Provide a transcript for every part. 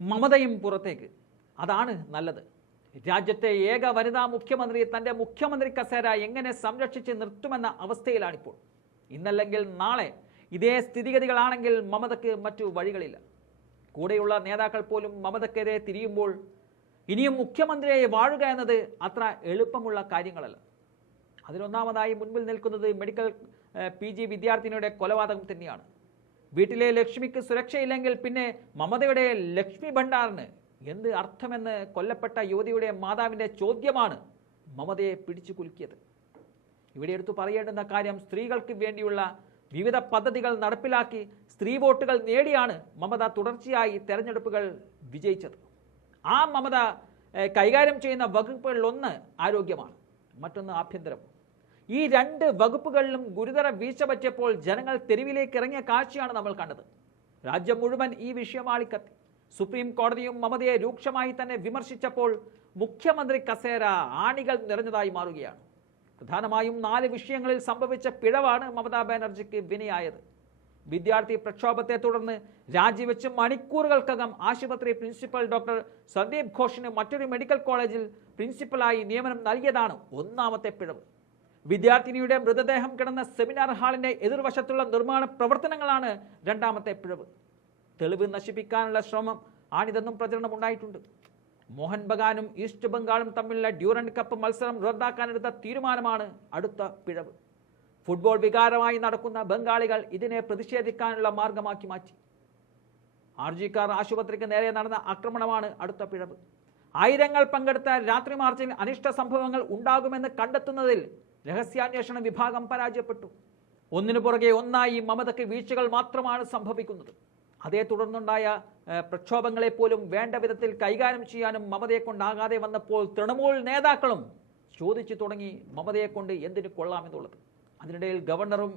മമതയും പുറത്തേക്ക്. അതാണ് നല്ലത്. രാജ്യത്തെ ഏക വനിതാ മുഖ്യമന്ത്രി തന്റെ മുഖ്യമന്ത്രി കസേര എങ്ങനെ സംരക്ഷിച്ച് നിർത്തുമെന്ന അവസ്ഥയിലാണിപ്പോൾ. ഇന്നല്ലെങ്കിൽ നാളെ ഇതേ സ്ഥിതിഗതികളാണെങ്കിൽ മമതയ്ക്ക് മറ്റു വഴികളില്ല. കൂടെയുള്ള നേതാക്കൾ പോലും മമതക്കെതിരെ തിരിയുമ്പോൾ ഇനിയും മുഖ്യമന്ത്രിയായി വാഴുക എന്നത് അത്ര എളുപ്പമുള്ള കാര്യങ്ങളല്ല. അതിലൊന്നാമതായി മുൻപിൽ നിൽക്കുന്നത് മെഡിക്കൽ പി ജി വിദ്യാർത്ഥിനിയുടെ കൊലപാതകം തന്നെയാണ്. വീട്ടിലെ ലക്ഷ്മിക്ക് സുരക്ഷയില്ലെങ്കിൽ പിന്നെ മമതയുടെ ലക്ഷ്മി ഭണ്ഡാറിന് എന്ത് അർത്ഥമെന്ന് കൊല്ലപ്പെട്ട യുവതിയുടെ മാതാവിന്റെ ചോദ്യമാണ് മമതയെ പിടിച്ചു കുലുക്കിയത്. ഇവിടെ എടുത്തു പറയേണ്ടുന്ന കാര്യം സ്ത്രീകൾക്ക് വേണ്ടിയുള്ള വിവിധ പദ്ധതികൾ നടപ്പിലാക്കി സ്ത്രീ വോട്ടുകൾ നേടിയാണ് മമത തുടർച്ചയായി തെരഞ്ഞെടുപ്പുകൾ വിജയിച്ചത്. ആ മമത കൈകാര്യം ചെയ്യുന്ന വകുപ്പുകളിലൊന്ന് ആരോഗ്യമാണ് മറ്റൊന്ന് ആഭ്യന്തരം ഈ രണ്ട് വകുപ്പുകളിലും ഗുരുതര വീഴ്ച പറ്റിയപ്പോൾ ജനങ്ങൾ തെരുവിലേക്ക് ഇറങ്ങിയ കാഴ്ചയാണ് നമ്മൾ കണ്ടത്. രാജ്യം മുഴുവൻ ഈ വിഷയമാളിക്കത്തി സുപ്രീം കോടതിയും മമതയെ രൂക്ഷമായി തന്നെ വിമർശിച്ചപ്പോൾ മുഖ്യമന്ത്രി കസേര ആണികൾ നിറഞ്ഞതായി മാറുകയാണ്. പ്രധാനമായും നാല് വിഷയങ്ങളിൽ സംഭവിച്ച പിഴവാണ് മമതാ ബാനർജിക്ക് വിനയായത്. വിദ്യാർത്ഥി പ്രക്ഷോഭത്തെ തുടർന്ന് രാജിവെച്ച് മണിക്കൂറുകൾക്കകം ആശുപത്രി പ്രിൻസിപ്പൽ ഡോക്ടർ സന്ദീപ് ഘോഷിന് മറ്റൊരു മെഡിക്കൽ കോളേജിൽ പ്രിൻസിപ്പലായി നിയമനം നൽകിയതാണ് ഒന്നാമത്തെ പിഴവ്. വിദ്യാർത്ഥിനിയുടെ മൃതദേഹം കിടന്ന സെമിനാർ ഹാളിന്റെ എതിർവശത്തുള്ള നിർമ്മാണ പ്രവർത്തനങ്ങളാണ് രണ്ടാമത്തെ പിഴവ്. തെളിവ് നശിപ്പിക്കാനുള്ള ശ്രമം ആണിതെന്നും പ്രചരണം ഉണ്ടായിട്ടുണ്ട് മോഹൻ ബഗാനും ഈസ്റ്റ് ബംഗാളും തമ്മിലുള്ള ഡ്യൂറന്റ് കപ്പ് മത്സരം റദ്ദാക്കാനെടുത്ത തീരുമാനമാണ് അടുത്ത പിഴവ്. ഫുട്ബോൾ വികാരമായി നടക്കുന്ന ബംഗാളികൾ ഇതിനെ പ്രതിഷേധിക്കാനുള്ള മാർഗമാക്കി മാറ്റി. ആർജിക്കാർ ആശുപത്രിക്ക് നേരെ നടന്ന ആക്രമണമാണ് അടുത്ത പിഴവ്. ആയിരങ്ങൾ പങ്കെടുത്ത രാത്രി മാർച്ചിൽ അനിഷ്ട സംഭവങ്ങൾ ഉണ്ടാകുമെന്ന് കണ്ടെത്തുന്നതിൽ രഹസ്യാന്വേഷണ വിഭാഗം പരാജയപ്പെട്ടു. ഒന്നിനു പുറകെ ഒന്നായി മമതയ്ക്ക് വീഴ്ചകൾ മാത്രമാണ് സംഭവിക്കുന്നത്. അതേ തുടർന്നുണ്ടായ പ്രക്ഷോഭങ്ങളെ പോലും വേണ്ട വിധത്തിൽ കൈകാര്യം ചെയ്യാനും മമതയെ കൊണ്ടാകാതെ വന്നപ്പോൾ തൃണമൂൽ നേതാക്കളും ചോദിച്ചു തുടങ്ങി മമതയെ കൊണ്ട് എന്തിന് കൊള്ളാമെന്നുള്ളത്. അതിനിടയിൽ ഗവർണറും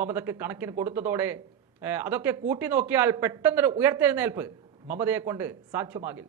മമതയ്ക്ക് കണക്കിന് കൊടുത്തതോടെ അതൊക്കെ കൂട്ടി നോക്കിയാൽ പെട്ടെന്നൊരു ഉയർത്തെഴുന്നേൽപ്പ് മമതയെ കൊണ്ട് സാധ്യമാകില്ല.